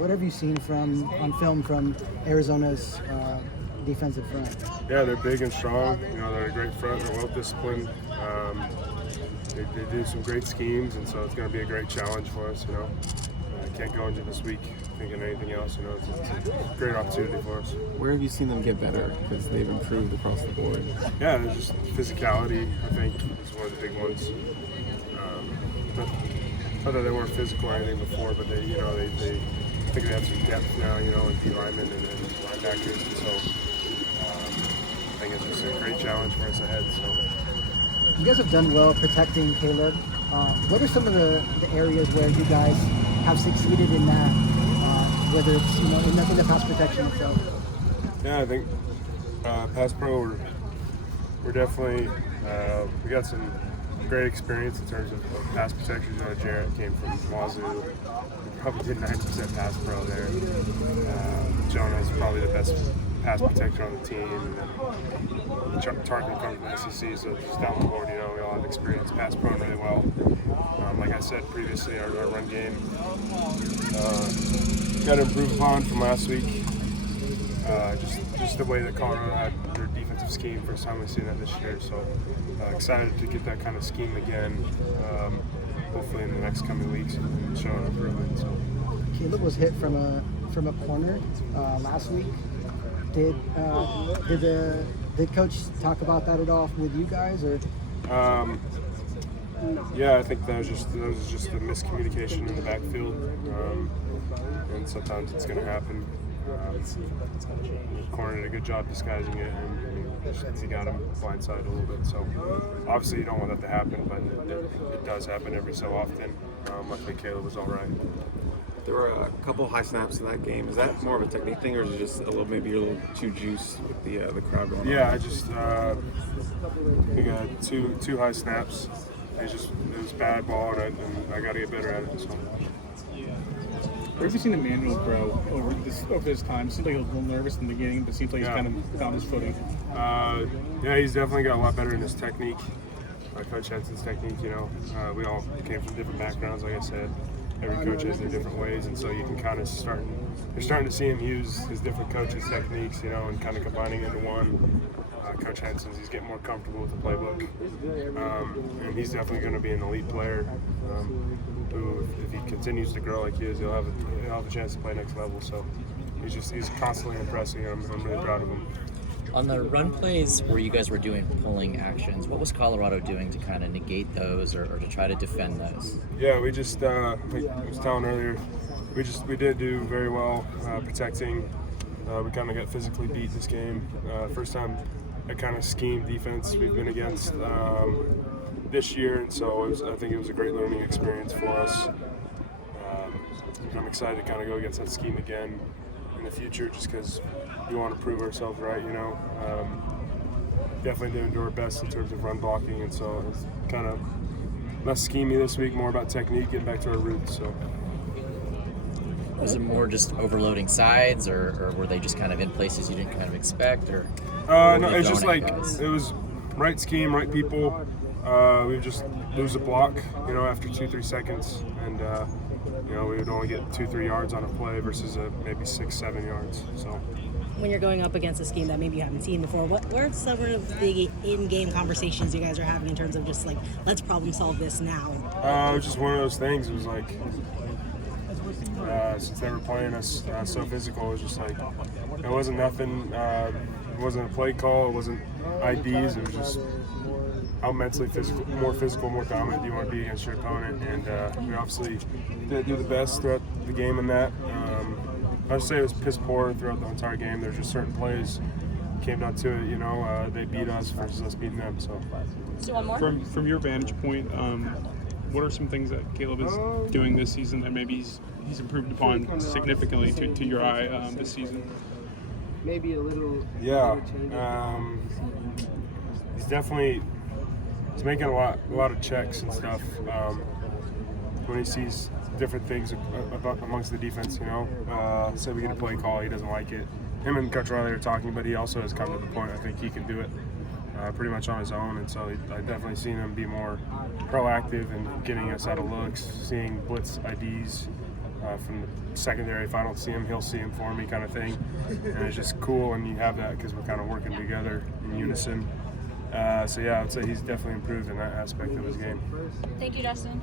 What have you seen on film from Arizona's defensive front? Yeah, they're big and strong. They're a great front. They're well disciplined. They do some great schemes, and so it's going to be a great challenge for us. Can't go into this week thinking anything else. It's a great opportunity for us. Where have you seen them get better? Because they've improved across the board. Yeah, there's just physicality, I think, is one of the big ones. Not that they weren't physical or anything before, but they I think they have some depth now, with the linemen and then linebackers. And so I think it's just a great challenge for us ahead. So you guys have done well protecting Caleb. What are some of the areas where you guys have succeeded in that, whether it's in the pass protection itself? Yeah, I think pass pro, we're definitely we got some great experience in terms of pass protection. Jarrett came from Wazoo. We probably did 90% pass pro there. Jonah's probably the best pass protector on the team. And then Tarkin comes from the SEC, so just down the board, we all have experience pass pro really well. Like I said previously, our run game got to improve upon from last week. Just the way that Colorado had their defensive scheme, first time we've seen that this year. So excited to get that kind of scheme again, hopefully in the next coming weeks and show an improvement. So Caleb was hit from a corner last week. Did coach talk about that at all with you guys, or? Yeah, I think that was just a miscommunication in the backfield, and sometimes it's going to happen. The corner did a good job disguising it, and he got him blindsided a little bit. So obviously you don't want that to happen, but it does happen every so often. Luckily Caleb was all right. There were a couple high snaps in that game. Is that more of a technique thing, or is it just maybe you're a little too juiced with the crowd going on? Yeah, we got two high snaps. It was bad ball, and I got to get better at it. So. Where have you seen Emmanuel grow over this time? It seems like he was a little nervous in the beginning, but it seems like he's kind of found his footing. Yeah, he's definitely got a lot better in his technique. Coach Henson's technique, we all came from different backgrounds, like I said. Every coach has their different ways, and so you can kind of you're starting to see him use his different coaches' techniques, and kind of combining into one. Coach Henson's, he's getting more comfortable with the playbook, and he's definitely going to be an elite player who, if he continues to grow like he is, he'll have a chance to play next level. So he's constantly impressing. I'm really proud of him. On the run plays where you guys were doing pulling actions, what was Colorado doing to kind of negate those or to try to defend those? Yeah, we just, like I was telling earlier, we did do very well protecting. We kind of got physically beat this game. First time that kind of scheme defense we've been against this year, and so I think it was a great learning experience for us. I'm excited to kind of go against that scheme again in the future, just because we want to prove ourselves right. Definitely doing our best in terms of run blocking, and so it's kind of less schemey this week, more about technique, getting back to our roots. So. Was it more just overloading sides, or were they just kind of in places you didn't kind of expect, or? No, it's just like it was right scheme, right people. We would just lose a block, after 2-3 seconds, and we would only get 2-3 yards on a play versus maybe 6-7 yards. So. When you're going up against a scheme that maybe you haven't seen before, what are some of the in-game conversations you guys are having in terms of just like, let's problem solve this now? It was just one of those things. It was like, since they were playing us so physical, it was just like, it wasn't nothing. It wasn't a play call. It wasn't IDs. It was just how mentally more dominant do you want to be against your opponent. And we obviously didn't do the best throughout the game in that. I would say it was piss poor throughout the entire game. There's just certain plays came down to it. They beat us versus us beating them. So one more. From your vantage point, what are some things that Caleb is doing this season that maybe he's improved upon significantly to your eye this season? Maybe a little. Yeah, he's making a lot of checks and stuff. When he sees different things amongst the defense, say we get a play call, he doesn't like it. Him and Coach Riley are talking, but he also has come to the point I think he can do it pretty much on his own, and so I've definitely seen him be more proactive in getting us out of looks, seeing blitz IDs, from the secondary. If I don't see him, he'll see him for me, kind of thing. And it's just cool when you have that because we're kind of working together in unison. So yeah, I would say he's definitely improved in that aspect of his game. Thank you, Justin.